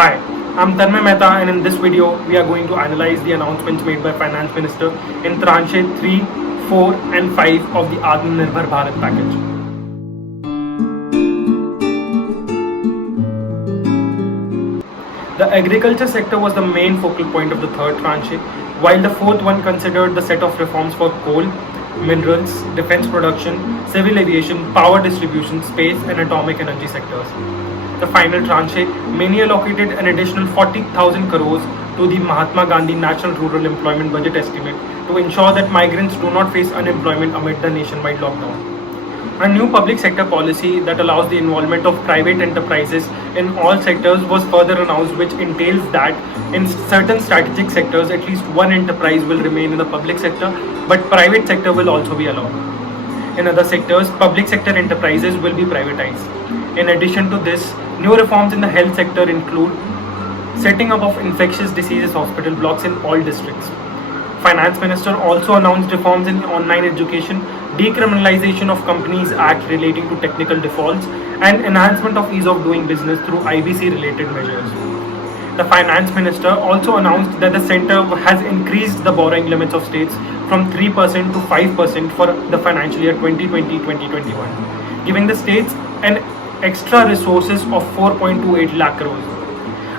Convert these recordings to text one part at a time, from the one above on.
Hi, I'm Tanmay Mehta, and in this video, we are going to analyze the announcements made by Finance Minister in Tranche 3, 4 and 5 of the Atmanirbhar Bharat package. The agriculture sector was the main focal point of the third tranche, while the fourth one considered the set of reforms for coal, minerals, defense production, civil aviation, power distribution, space and atomic energy sectors. The final tranche mainly allocated an additional 40,000 crores to the Mahatma Gandhi National Rural Employment Budget Estimate to ensure that migrants do not face unemployment amid the nationwide lockdown. A new public sector policy that allows the involvement of private enterprises in all sectors was further announced, which entails that in certain strategic sectors, at least one enterprise will remain in the public sector, but private sector will also be allowed. In other sectors, public sector enterprises will be privatized. In addition to this, new reforms in the health sector include setting up of infectious diseases hospital blocks in all districts. Finance Minister also announced reforms in online education, decriminalization of Companies Act relating to technical defaults, and enhancement of ease of doing business through IBC related measures. The Finance Minister also announced that the centre has increased the borrowing limits of states from 3% to 5% for the financial year 2020-2021, giving the states an extra resources of 4.28 lakh crores.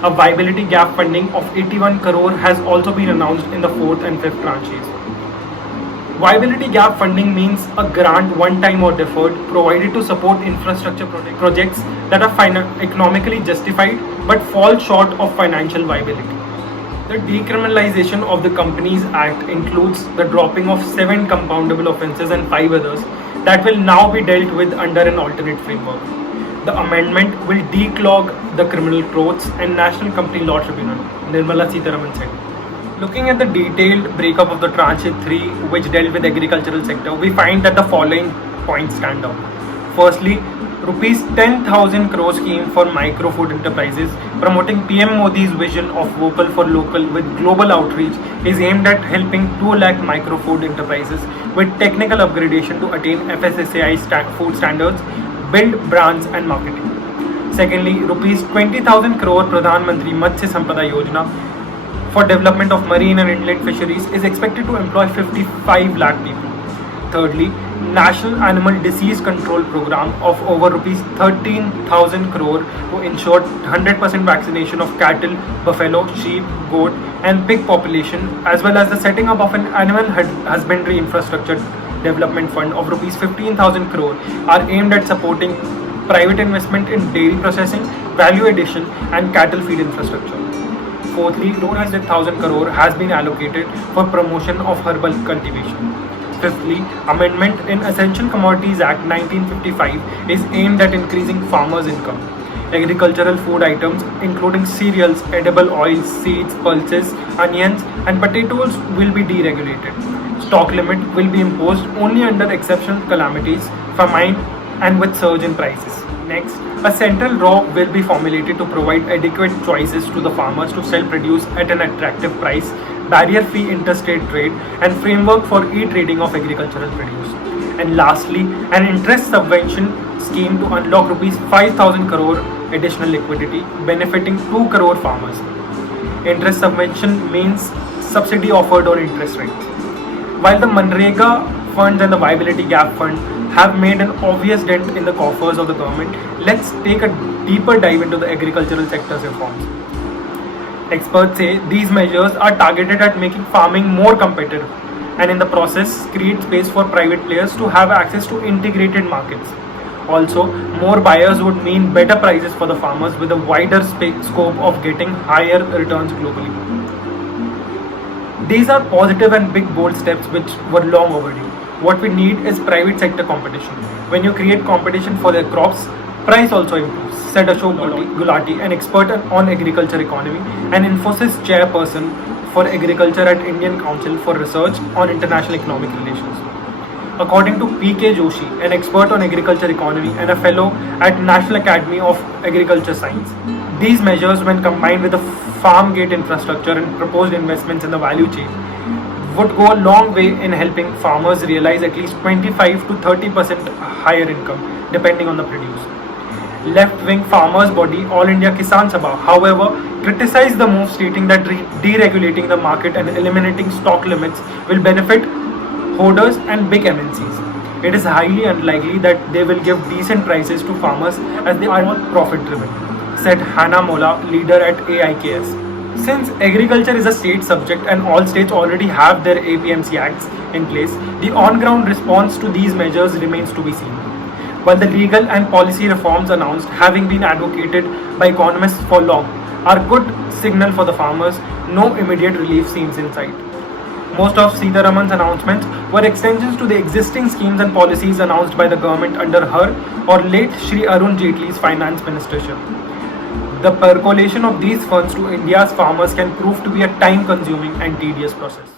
A viability gap funding of 81 crore has also been announced in the fourth and fifth tranches. Viability gap funding means a grant, one-time or deferred, provided to support infrastructure projects that are economically justified but fall short of financial viability. The decriminalization of the Companies Act includes the dropping of 7 compoundable offences and 5 others that will now be dealt with under an alternate framework. The amendment will declog the criminal courts and National Company Law Tribunal, Nirmala Sitharaman said. Looking at the detailed breakup of the Tranche 3, which dealt with the agricultural sector, we find that the following points stand out. Firstly, Rupees 10,000 crore scheme for micro food enterprises promoting PM Modi's vision of vocal for local with global outreach is aimed at helping 2 lakh micro food enterprises with technical upgradation to attain FSSAI food standards, build brands and marketing. Secondly, Rupees 20,000 crore Pradhan Mantri Matsya Sampada Yojana for development of marine and inland fisheries is expected to employ 55 lakh people. Thirdly, National Animal Disease Control Program of over Rupees 13,000 crore to ensure 100% vaccination of cattle, buffalo, sheep, goat and pig population, as well as the setting up of an animal husbandry infrastructure development fund of Rupees 15,000 crore are aimed at supporting private investment in dairy processing, value addition and cattle feed infrastructure. Fourthly, 200,000 crore has been allocated for promotion of herbal cultivation. Fifthly, amendment in Essential Commodities Act 1955 is aimed at increasing farmers' income. Agricultural food items including cereals, edible oils, seeds, pulses, onions and potatoes will be deregulated. Stock limit will be imposed only under exceptional calamities, famine and with surge in prices. Next, a central law will be formulated to provide adequate choices to the farmers to sell produce at an attractive price, barrier-free interstate trade and framework for e-trading of agricultural produce. And lastly, an interest subvention scheme to unlock Rupees 5,000 crore additional liquidity benefiting 2 crore farmers. Interest subvention means subsidy offered on interest rates. While the Manrega funds and the Viability Gap Fund have made an obvious dent in the coffers of the government, let's take a deeper dive into the agricultural sector's reforms. Experts say these measures are targeted at making farming more competitive and in the process create space for private players to have access to integrated markets. Also, more buyers would mean better prices for the farmers with a wider scope of getting higher returns globally. These are positive and big bold steps which were long overdue. What we need is private sector competition. When you create competition for their crops, price also improves, said Ashok Gulati, an expert on agriculture economy and Infosys chairperson for agriculture at Indian Council for Research on International Economic Relations. According to P.K. Joshi, an expert on agriculture economy and a fellow at National Academy of Agriculture Science, these measures, when combined with the farm gate infrastructure and proposed investments in the value chain, would go a long way in helping farmers realize at least 25 to 30% higher income depending on the produce. Left-wing farmers' body All India Kisan Sabha, however, criticized the move, stating that deregulating the market and eliminating stock limits will benefit hoarders and big MNCs. It is highly unlikely that they will give decent prices to farmers as they are more profit-driven, said Hannah Mola, leader at AIKS. Since agriculture is a state subject and all states already have their APMC acts in place, the on-ground response to these measures remains to be seen. While the legal and policy reforms announced, having been advocated by economists for long, are good signal for the farmers, no immediate relief seems in sight. Most of Sitharaman's announcements were extensions to the existing schemes and policies announced by the government under her or late Shri Arun Jaitley's finance ministership. The percolation of these funds to India's farmers can prove to be a time-consuming and tedious process.